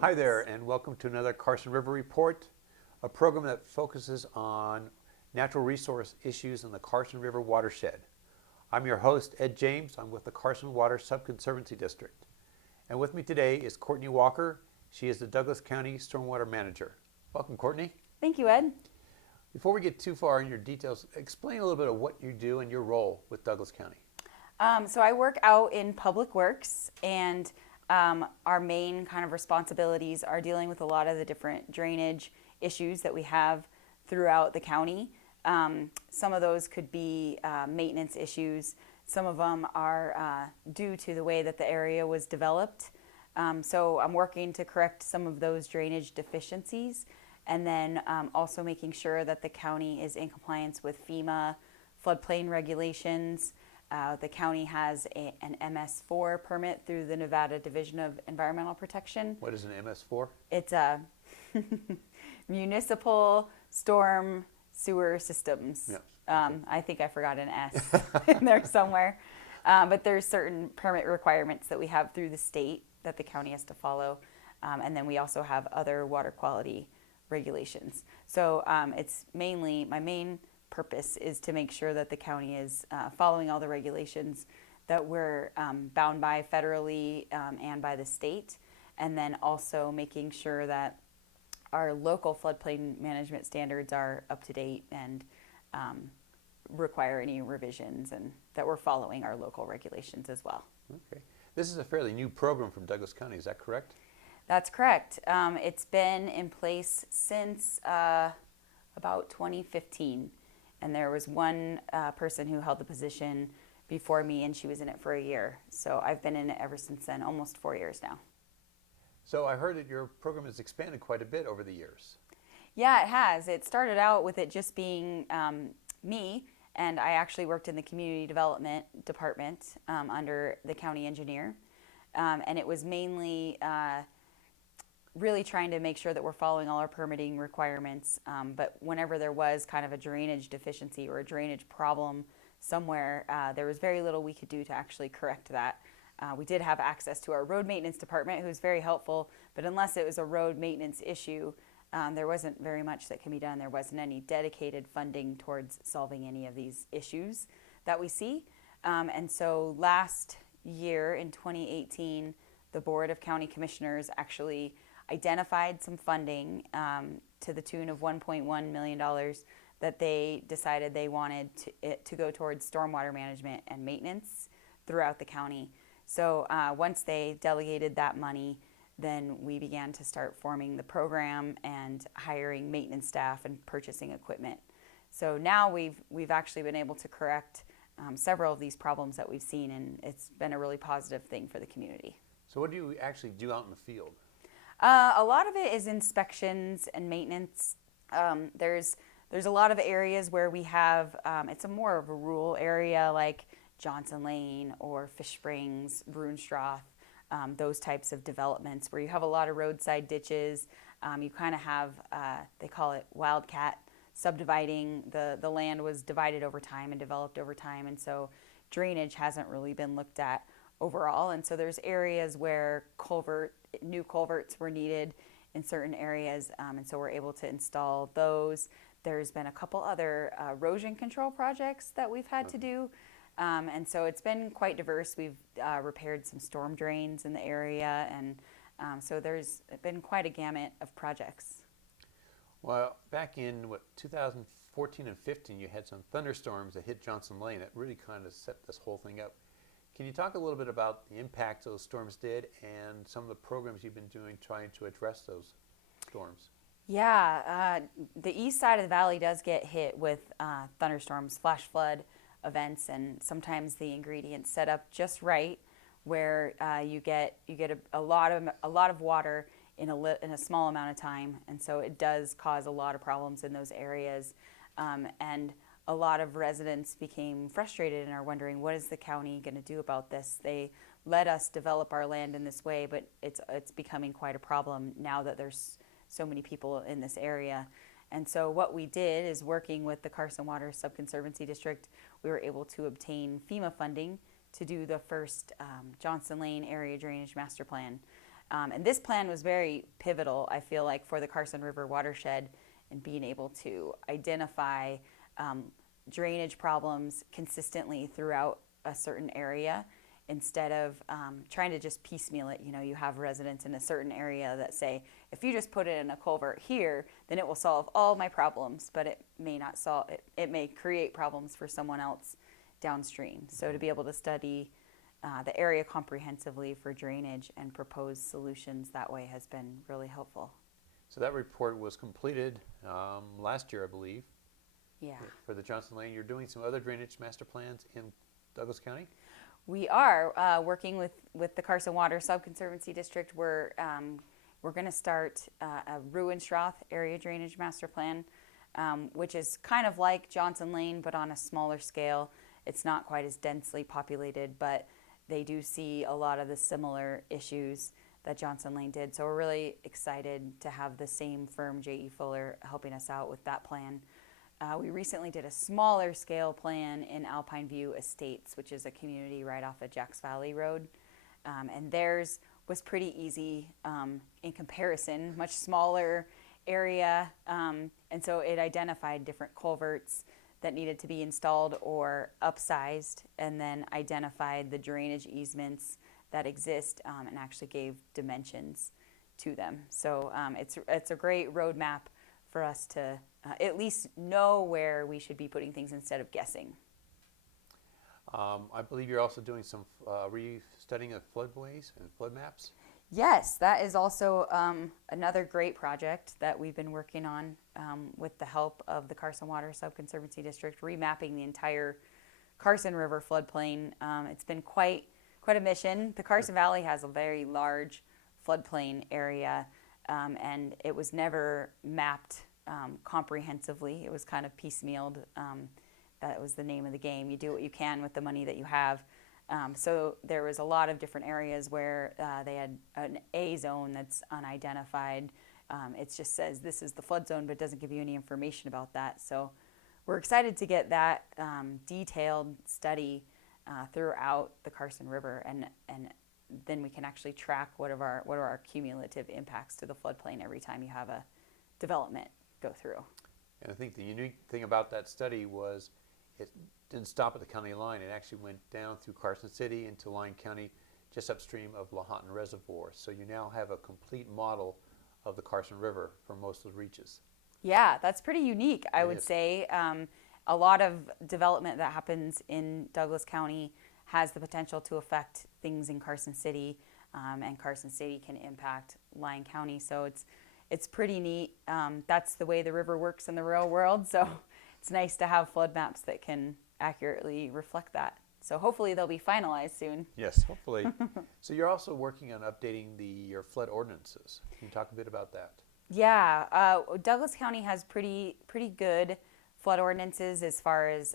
Hi there, and welcome to another Carson River Report, a program that focuses on natural resource issues in the Carson River watershed. I'm your host, Ed James. I'm with the Carson Water Subconservancy District. And with me today is Courtney Walker. She is the Douglas County Stormwater Manager. Welcome, Courtney. Thank you, Ed. Before we get too far in your details, explain a little bit of what you do and your role with Douglas County. So I work out in public works, and our main kind of responsibilities are dealing with a lot of the different drainage issues that we have throughout the county. Some of those could be maintenance issues. Some of them are due to the way that the area was developed. So I'm working to correct some of those drainage deficiencies, and then also making sure that the county is in compliance with FEMA floodplain regulations. The county has an MS4 permit through the Nevada Division of Environmental Protection. What is an MS4? It's a municipal storm sewer systems. Yes. I think I forgot an S in there somewhere. But there's certain permit requirements that we have through the state that the county has to follow. And then we also have other water quality regulations. So it's mainly, my main purpose is to make sure that the county is following all the regulations that we're bound by federally and by the state, and then also making sure that our local floodplain management standards are up to date and require any revisions, and that we're following our local regulations as well. Okay. This is a fairly new program from Douglas County, is that correct? That's correct. It's been in place since about 2015. And there was one person who held the position before me, and she was in it for a year. So I've been in it ever since then, almost 4 years now. So I heard that your program has expanded quite a bit over the years. Yeah, it has. It started out with it just being me, and I actually worked in the community development department under the county engineer. And it was mainly really trying to make sure that we're following all our permitting requirements. But whenever there was kind of a drainage deficiency or a drainage problem somewhere, there was very little we could do to actually correct that. We did have access to our road maintenance department, who was very helpful, but unless it was a road maintenance issue, there wasn't very much that can be done. There wasn't any dedicated funding towards solving any of these issues that we see. And so last year in 2018, the Board of County Commissioners actually identified some funding to the tune of $1.1 million that they decided they wanted to go towards stormwater management and maintenance throughout the county. So once they delegated that money, then we began to start forming the program and hiring maintenance staff and purchasing equipment. So now we've actually been able to correct several of these problems that we've seen, and it's been a really positive thing for the community. So what do you actually do out in the field? A lot of it is inspections and maintenance. There's a lot of areas where we have, it's a more of a rural area like Johnson Lane or Fish Springs, Brunstrath, those types of developments where you have a lot of roadside ditches. You kind of have, they call it wildcat subdividing. The land was divided over time and developed over time, and so drainage hasn't really been looked at overall. And so there's areas where new culverts were needed in certain areas, and so we're able to install those. There's been a couple other erosion control projects that we've had to do, and so it's been quite diverse. We've repaired some storm drains in the area, and so there's been quite a gamut of projects. Well, back in 2014 and 15, you had some thunderstorms that hit Johnson Lane that really kind of set this whole thing up. Can you talk a little bit about the impact those storms did and some of the programs you've been doing trying to address those storms? Yeah, the east side of the valley does get hit with thunderstorms, flash flood events, and sometimes the ingredients set up just right where you get a lot of water in a small amount of time, and so it does cause a lot of problems in those areas. And a lot of residents became frustrated and are wondering, what is the county going to do about this? They let us develop our land in this way, but it's becoming quite a problem now that there's so many people in this area. And so what we did is, working with the Carson Water Subconservancy District, we were able to obtain FEMA funding to do the first Johnson Lane Area Drainage Master Plan. And this plan was very pivotal, I feel like, for the Carson River watershed and being able to identify drainage problems consistently throughout a certain area instead of trying to just piecemeal it. You have residents in a certain area that say, if you just put it in a culvert here, then it will solve all my problems, but it may not solve it. It may create problems for someone else downstream. So to be able to study the area comprehensively for drainage and propose solutions that way has been really helpful. So that report was completed last year, I believe. Yeah. For the Johnson Lane. You're doing some other drainage master plans in Douglas County? We are working with the Carson Water Sub-Conservancy District. We're going to start a Ruinstrath area drainage master plan, which is kind of like Johnson Lane, but on a smaller scale. It's not quite as densely populated, but they do see a lot of the similar issues that Johnson Lane did. So we're really excited to have the same firm, J.E. Fuller, helping us out with that plan. We recently did a smaller scale plan in Alpine View Estates, which is a community right off of Jacks Valley Road. And theirs was pretty easy in comparison, much smaller area. And so it identified different culverts that needed to be installed or upsized, and then identified the drainage easements that exist and actually gave dimensions to them. So it's a great roadmap for us to at least know where we should be putting things instead of guessing. I believe you're also doing some studying of floodways and flood maps. Yes, that is also another great project that we've been working on with the help of the Carson Water Sub-Conservancy District, remapping the entire Carson River floodplain. It's been quite a mission. The Carson Valley has a very large floodplain area, and it was never mapped comprehensively. It was kind of piecemealed. That was the name of the game. You do what you can with the money that you have. So there was a lot of different areas where they had an A zone that's unidentified. It just says this is the flood zone, but it doesn't give you any information about that. So we're excited to get that detailed study throughout the Carson River, and then we can actually track what are our cumulative impacts to the floodplain every time you have a development go through. And I think the unique thing about that study was it didn't stop at the county line. It actually went down through Carson City into Lyon County, just upstream of Lahontan Reservoir. So you now have a complete model of the Carson River for most of the reaches. Yeah, that's pretty unique, I would say. A lot of development that happens in Douglas County has the potential to affect things in Carson City, and Carson City can impact Lyon County. So it's pretty neat. That's the way the river works in the real world. So it's nice to have flood maps that can accurately reflect that. So hopefully they'll be finalized soon. Yes, hopefully. So you're also working on updating your flood ordinances. Can you talk a bit about that? Yeah, Douglas County has pretty good flood ordinances as far as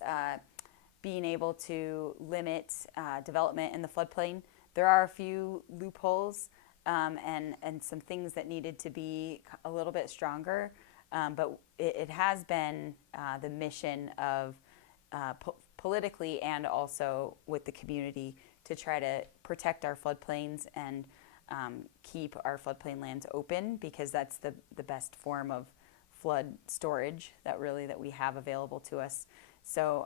being able to limit development in the floodplain. There are a few loopholes and some things that needed to be a little bit stronger, but it has been the mission of politically and also with the community to try to protect our floodplains and keep our floodplain lands open, because that's the best form of flood storage that we have available to us. So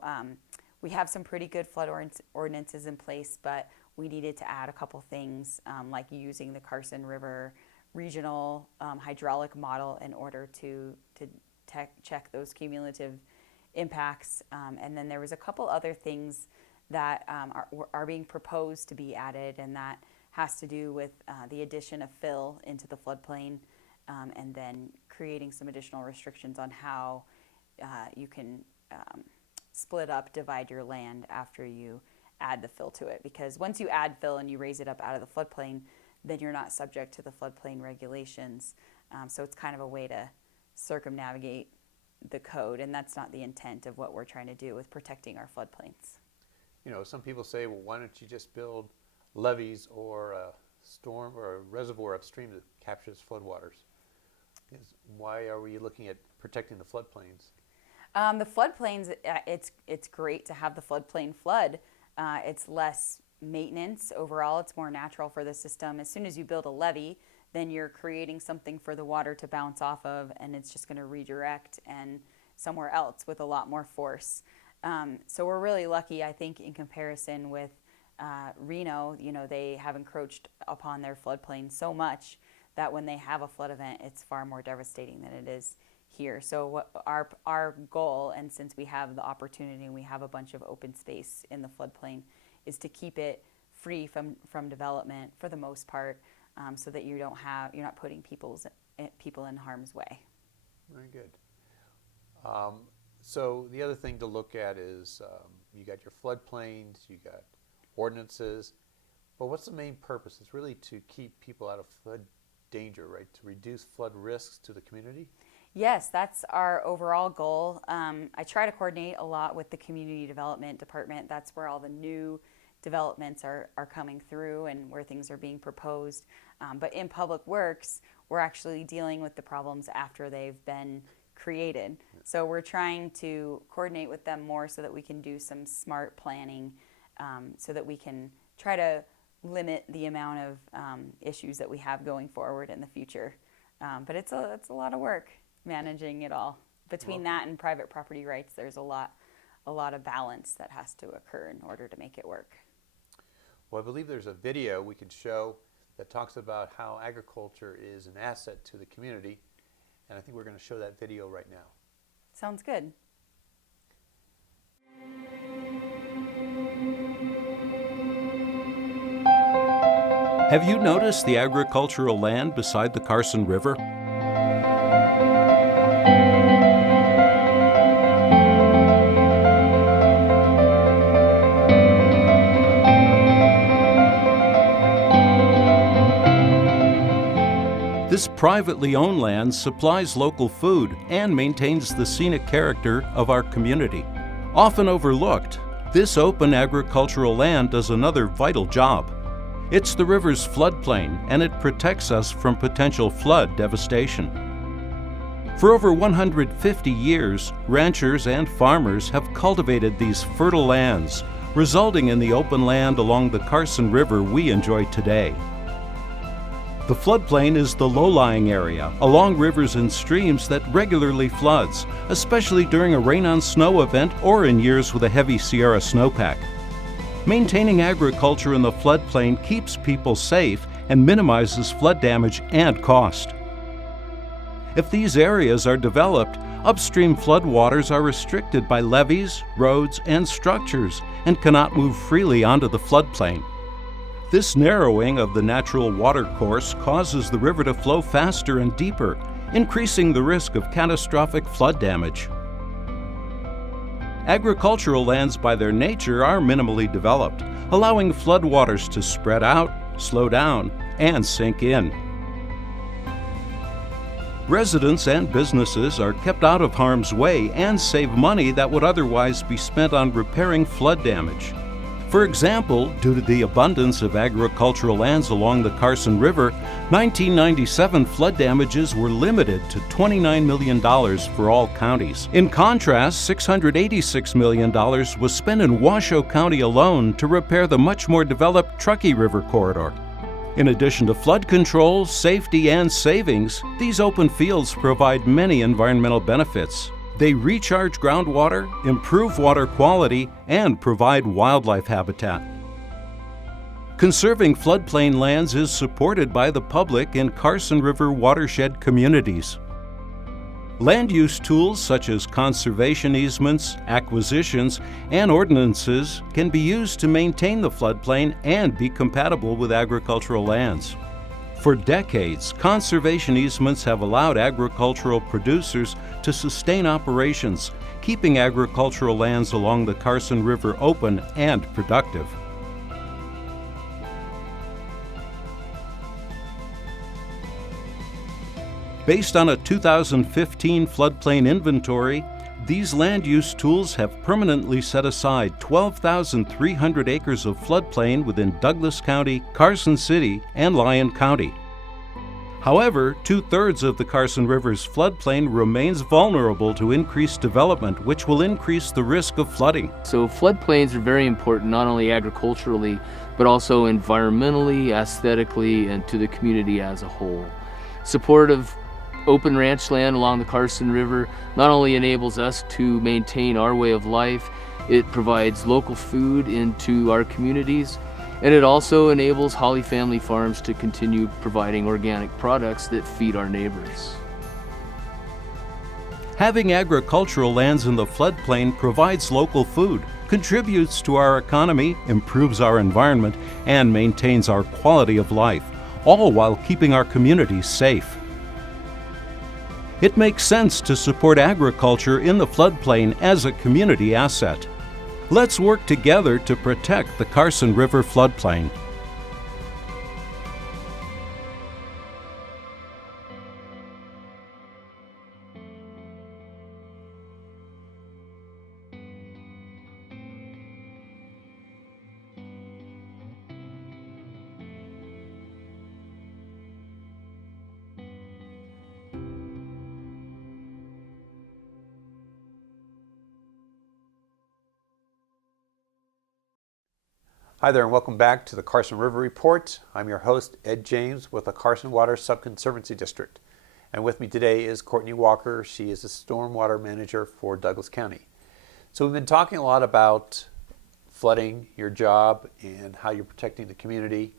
we have some pretty good flood ordinances in place, but we needed to add a couple things like using the Carson River regional hydraulic model in order to check those cumulative impacts. And then there was a couple other things that are being proposed to be added, and that has to do with the addition of fill into the floodplain, and then creating some additional restrictions on how you can divide your land after you add the fill to it. Because once you add fill and you raise it up out of the floodplain, then you're not subject to the floodplain regulations. So it's kind of a way to circumnavigate the code, and that's not the intent of what we're trying to do with protecting our floodplains. You know, some people say, well, why don't you just build levees or a storm or a reservoir upstream that captures floodwaters? Why are we looking at protecting the floodplains? The floodplains, it's great to have the floodplain flood. It's less maintenance overall. It's more natural for the system. As soon as you build a levee, then you're creating something for the water to bounce off of, and it's just going to redirect and somewhere else with a lot more force. So we're really lucky, I think, in comparison with Reno. They have encroached upon their floodplain so much that when they have a flood event, it's far more devastating than it is here. So what our goal, and since we have the opportunity and we have a bunch of open space in the floodplain, is to keep it free from development for the most part, so that you're not putting people in harm's way. Very good. So the other thing to look at is you got your floodplains, you got ordinances, but what's the main purpose? It's really to keep people out of flood danger, right? To reduce flood risks to the community? Yes, that's our overall goal. I try to coordinate a lot with the community development department. That's where all the new developments are coming through and where things are being proposed. But in public works, we're actually dealing with the problems after they've been created. So we're trying to coordinate with them more so that we can do some smart planning, so that we can try to limit the amount of issues that we have going forward in the future. But it's a lot of work managing it all. Between that and private property rights, there's a lot of balance that has to occur in order to make it work. Well, I believe there's a video we can show that talks about how agriculture is an asset to the community, and I think we're going to show that video right now. Sounds good. Have you noticed the agricultural land beside the Carson River? This privately owned land supplies local food and maintains the scenic character of our community. Often overlooked, this open agricultural land does another vital job. It's the river's floodplain, and it protects us from potential flood devastation. For over 150 years, ranchers and farmers have cultivated these fertile lands, resulting in the open land along the Carson River we enjoy today. The floodplain is the low-lying area along rivers and streams that regularly floods, especially during a rain-on-snow event or in years with a heavy Sierra snowpack. Maintaining agriculture in the floodplain keeps people safe and minimizes flood damage and cost. If these areas are developed, upstream floodwaters are restricted by levees, roads, and structures and cannot move freely onto the floodplain. This narrowing of the natural water course causes the river to flow faster and deeper, increasing the risk of catastrophic flood damage. Agricultural lands by their nature are minimally developed, allowing floodwaters to spread out, slow down, and sink in. Residents and businesses are kept out of harm's way and save money that would otherwise be spent on repairing flood damage. For example, due to the abundance of agricultural lands along the Carson River, 1997 flood damages were limited to $29 million for all counties. In contrast, $686 million was spent in Washoe County alone to repair the much more developed Truckee River corridor. In addition to flood control, safety, and savings, these open fields provide many environmental benefits. They recharge groundwater, improve water quality, and provide wildlife habitat. Conserving floodplain lands is supported by the public in Carson River watershed communities. Land use tools such as conservation easements, acquisitions, and ordinances can be used to maintain the floodplain and be compatible with agricultural lands. For decades, conservation easements have allowed agricultural producers to sustain operations, keeping agricultural lands along the Carson River open and productive. Based on a 2015 floodplain inventory, these land use tools have permanently set aside 12,300 acres of floodplain within Douglas County, Carson City, and Lyon County. However, 2/3 of the Carson River's floodplain remains vulnerable to increased development, which will increase the risk of flooding. So floodplains are very important, not only agriculturally, but also environmentally, aesthetically, and to the community as a whole. Support of open ranch land along the Carson River not only enables us to maintain our way of life, it provides local food into our communities, and it also enables Holly Family Farms to continue providing organic products that feed our neighbors. Having agricultural lands in the floodplain provides local food, contributes to our economy, improves our environment, and maintains our quality of life, all while keeping our communities safe. It makes sense to support agriculture in the floodplain as a community asset. Let's work together to protect the Carson River floodplain. Hi there, and welcome back to the Carson River Report. I'm your host, Ed James, with the Carson Water Subconservancy District. And with me today is Courtney Walker. She is the Stormwater Manager for Douglas County. So we've been talking a lot about flooding, your job, and how you're protecting the community.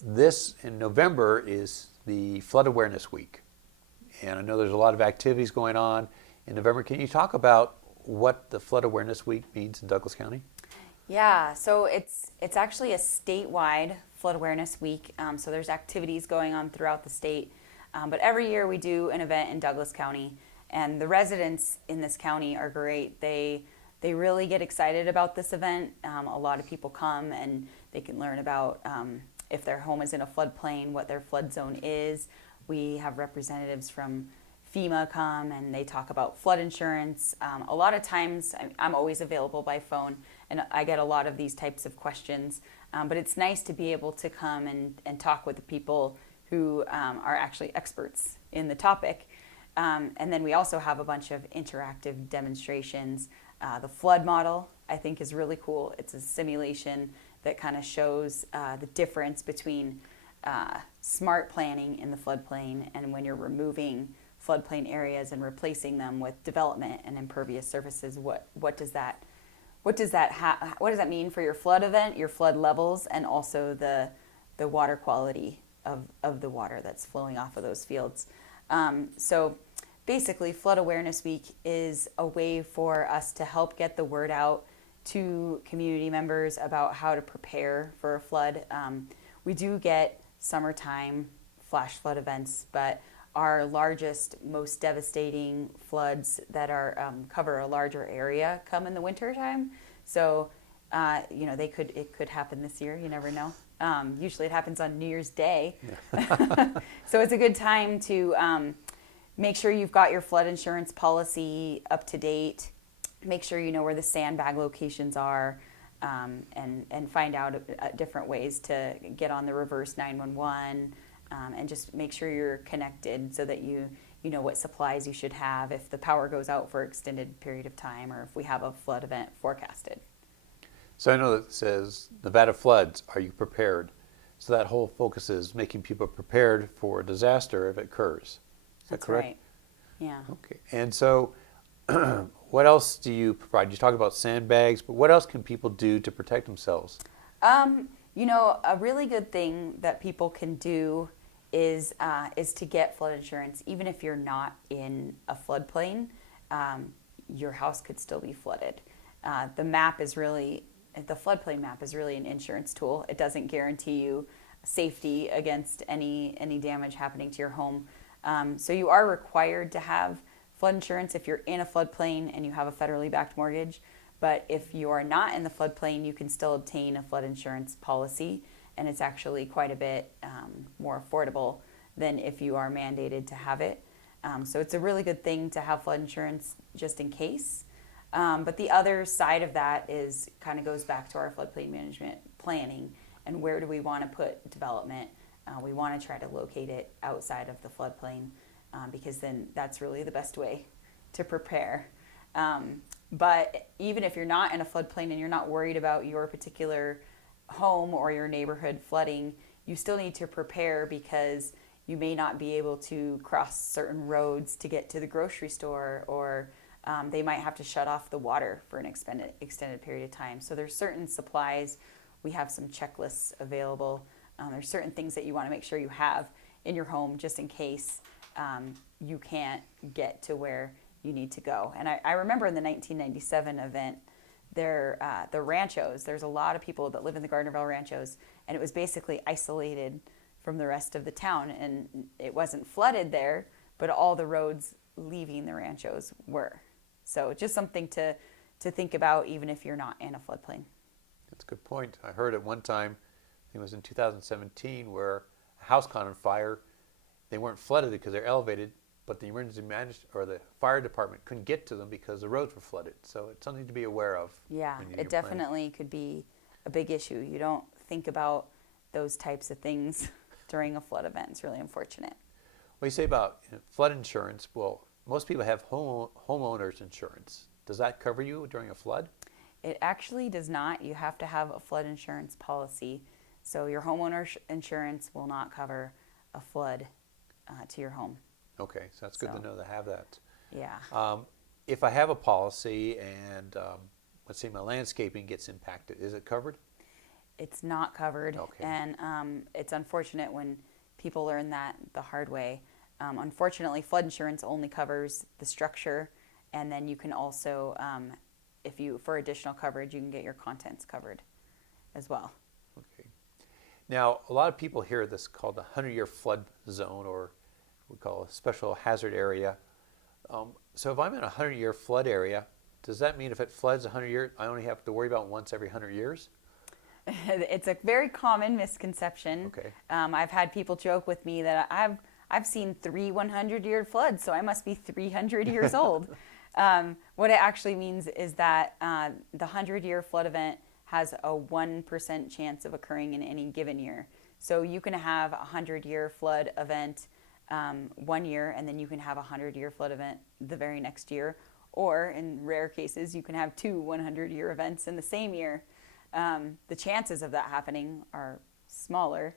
This, in November, is the Flood Awareness Week. And I know there's a lot of activities going on in November. Can you talk about what the Flood Awareness Week means in Douglas County? Yeah, so it's actually a statewide flood awareness week. So there's activities going on throughout the state, but every year we do an event in Douglas County, and the residents in this county are great. They really get excited about this event. A lot of people come and they can learn about if their home is in a floodplain, what their flood zone is. We have representatives from FEMA come and they talk about flood insurance. A lot of times I'm always available by phone, and I get a lot of these types of questions, but it's nice to be able to come and talk with the people who are actually experts in the topic. And then we also have a bunch of interactive demonstrations. The flood model, I think, is really cool. It's a simulation that kind of shows the difference between smart planning in the floodplain and when you're removing floodplain areas and replacing them with development and impervious surfaces. What does that mean for your flood event, your flood levels, and also the water quality of the water that's flowing off of those fields? So basically, Flood Awareness Week is a way for us to help get the word out to community members about how to prepare for a flood. We do get summertime flash flood events, but our largest, most devastating floods that are cover a larger area come in the winter time. So, it could happen this year. You never know. Usually, it happens on New Year's Day. Yeah. So it's a good time to make sure you've got your flood insurance policy up to date. Make sure you know where the sandbag locations are, and find out different ways to get on the reverse 911. And just make sure you're connected so that you know what supplies you should have if the power goes out for an extended period of time or if we have a flood event forecasted. So I know that it says Nevada floods, are you prepared? So that whole focus is making people prepared for a disaster if it occurs. Is that correct? Right. Yeah. Okay. And so what else do you provide? You talk about sandbags, but what else can people do to protect themselves? A really good thing that people can do is to get flood insurance. Even if you're not in a floodplain, your house could still be flooded. The floodplain map is really an insurance tool. It doesn't guarantee you safety against any damage happening to your home. So you are required to have flood insurance if you're in a floodplain and you have a federally backed mortgage. But if you are not in the floodplain, you can still obtain a flood insurance policy, and it's actually quite a bit more affordable than if you are mandated to have it. So it's a really good thing to have flood insurance just in case. But the other side of that kind of goes back to our floodplain management planning and where do we want to put development. We want to try to locate it outside of the floodplain because then that's really the best way to prepare. But even if you're not in a floodplain and you're not worried about your particular home or your neighborhood flooding, you still need to prepare because you may not be able to cross certain roads to get to the grocery store, or they might have to shut off the water for an extended period of time. So there's certain supplies. We have some checklists available. There's certain things that you want to make sure you have in your home just in case you can't get to where you need to go. And I remember in the 1997 event, the ranchos, there's a lot of people that live in the Gardnerville ranchos, and it was basically isolated from the rest of the town, and it wasn't flooded there, but all the roads leaving the ranchos were. So just something to think about even if you're not in a floodplain. That's a good point. I heard at one time, I think it was in 2017, where a house caught on fire. They weren't flooded because they're elevated, but the emergency or the fire department couldn't get to them because the roads were flooded. So it's something to be aware of. Yeah, when you do it your planning. definitely could be a big issue. You don't think about those types of things during a flood event. It's really unfortunate. What you say about flood insurance, well, most people have homeowners insurance. Does that cover you during a flood? It actually does not. You have to have a flood insurance policy. So your homeowner's insurance will not cover a flood to your home. Okay, so that's good to know to have that. Yeah. If I have a policy and let's say my landscaping gets impacted, is it covered? It's not covered. Okay. And it's unfortunate when people learn that the hard way. Unfortunately, flood insurance only covers the structure, and then you can also, for additional coverage, you can get your contents covered as well. Okay. Now, a lot of people hear this called the 100-year flood zone, or we call a special hazard area. So if I'm in a 100-year flood area, does that mean if it floods 100 years, I only have to worry about once every 100 years? It's a very common misconception. Okay. I've had people joke with me that I've seen 3 100-year floods, so I must be 300 years old. What it actually means is that the 100-year flood event has a 1% chance of occurring in any given year. So you can have a 100-year flood event one year, and then you can have a 100-year flood event the very next year. Or in rare cases, you can have 2 100-year events in the same year. The chances of that happening are smaller,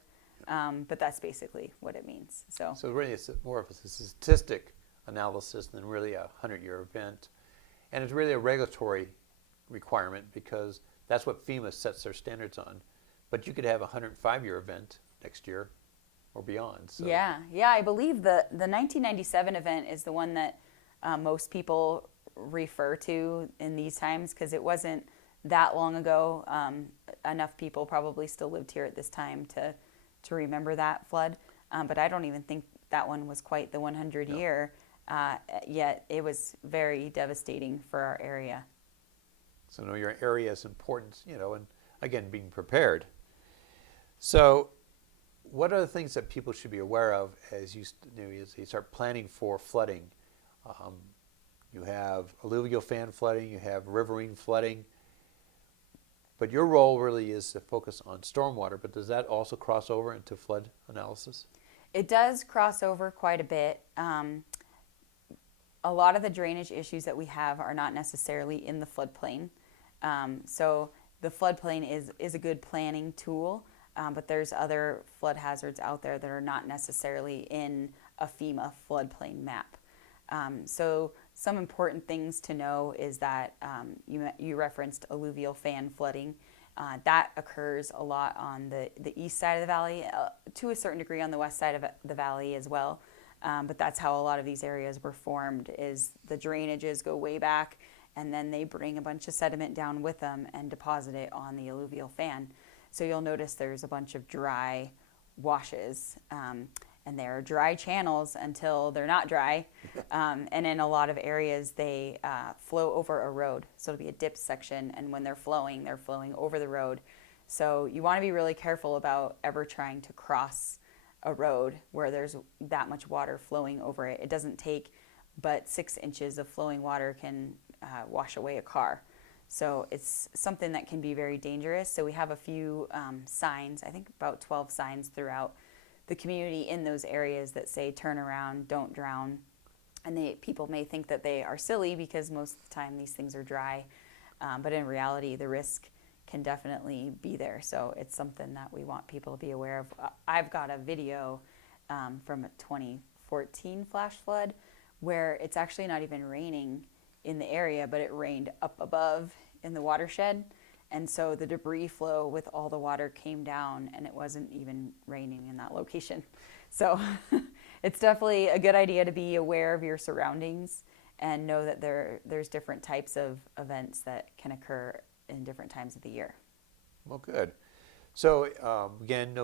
but that's basically what it means. So really it's more of a statistic analysis than really a 100-year event. And it's really a regulatory requirement because that's what FEMA sets their standards on. But you could have a 105-year event next year or beyond. So. Yeah, I believe the 1997 event is the one that most people refer to in these times because it wasn't that long ago. Enough people probably still lived here at this time to remember that flood. But I don't even think that one was quite the 100-year, yet it was very devastating for our area. So know your area is important, and again, being prepared. So what are the things that people should be aware of as you start planning for flooding? You have alluvial fan flooding, you have riverine flooding, but your role really is to focus on stormwater, but does that also cross over into flood analysis? It does cross over quite a bit. A lot of the drainage issues that we have are not necessarily in the floodplain. So the floodplain is a good planning tool, but there's other flood hazards out there that are not necessarily in a FEMA floodplain map. So some important things to know is that you referenced alluvial fan flooding. That occurs a lot on the east side of the valley, to a certain degree on the west side of the valley as well. But that's how a lot of these areas were formed, is the drainages go way back and then they bring a bunch of sediment down with them and deposit it on the alluvial fan. So you'll notice there's a bunch of dry washes, and they're dry channels until they're not dry. And in a lot of areas, they flow over a road. So it'll be a dip section, and when they're flowing over the road. So you want to be really careful about ever trying to cross a road where there's that much water flowing over it. It doesn't take but 6 inches of flowing water can wash away a car. So it's something that can be very dangerous. So we have a few signs, I think about 12 signs throughout the community in those areas that say turn around, don't drown. And people may think that they are silly because most of the time these things are dry. But in reality, the risk can definitely be there. So it's something that we want people to be aware of. I've got a video from a 2014 flash flood where it's actually not even raining in the area, but it rained up above in the watershed. And so the debris flow with all the water came down, and it wasn't even raining in that location. So it's definitely a good idea to be aware of your surroundings and know that there's different types of events that can occur in different times of the year. Well, good. So again,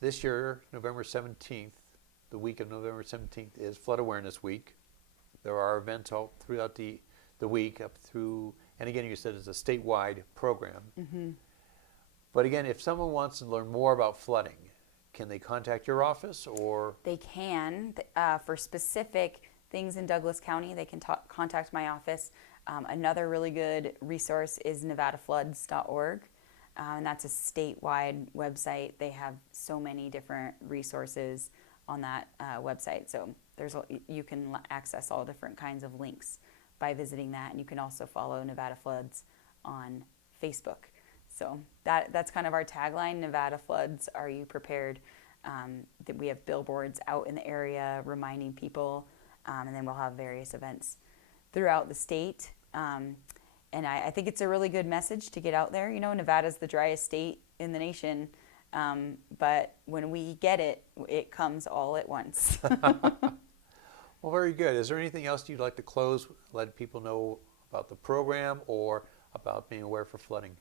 this year, November 17th, the week of November 17th is Flood Awareness Week. There are events all throughout the week up through, and again, you said it's a statewide program. Mm-hmm. But again, if someone wants to learn more about flooding, can they contact your office or? They can. For specific things in Douglas County, they can contact my office. Another really good resource is nevadafloods.org, and that's a statewide website. They have so many different resources on that website. So you can access all different kinds of links by visiting that, and you can also follow Nevada Floods on Facebook. So that's kind of our tagline, Nevada Floods, are you prepared? That we have billboards out in the area reminding people, and then we'll have various events throughout the state. And I think it's a really good message to get out there. You know, Nevada's the driest state in the nation, but when we get it, it comes all at once. Well, very good. Is there anything else you'd like to close, let people know about the program or about being aware for flooding?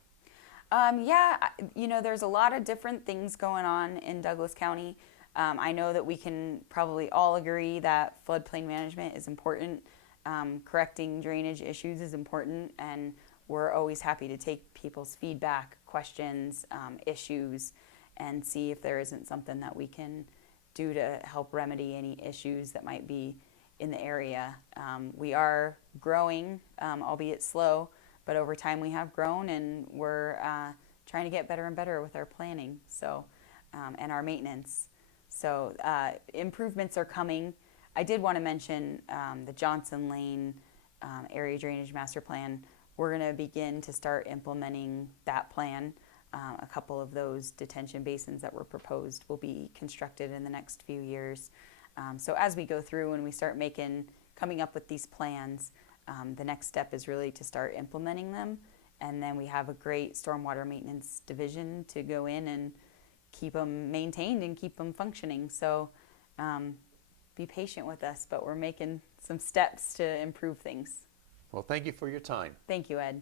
Yeah, you know, there's a lot of different things going on in Douglas County. I know that we can probably all agree that floodplain management is important. Correcting drainage issues is important, and we're always happy to take people's feedback, questions, issues, and see if there isn't something that we can do to help remedy any issues that might be in the area. We are growing, albeit slow, but over time we have grown, and we're trying to get better and better with our planning, so and our maintenance. So improvements are coming. I did want to mention the Johnson Lane Area Drainage Master Plan. We're going to begin to start implementing that plan. A couple of those detention basins that were proposed will be constructed in the next few years. So as we go through and we start coming up with these plans, the next step is really to start implementing them. And then we have a great stormwater maintenance division to go in and keep them maintained and keep them functioning. So be patient with us, but we're making some steps to improve things. Well, thank you for your time. Thank you, Ed.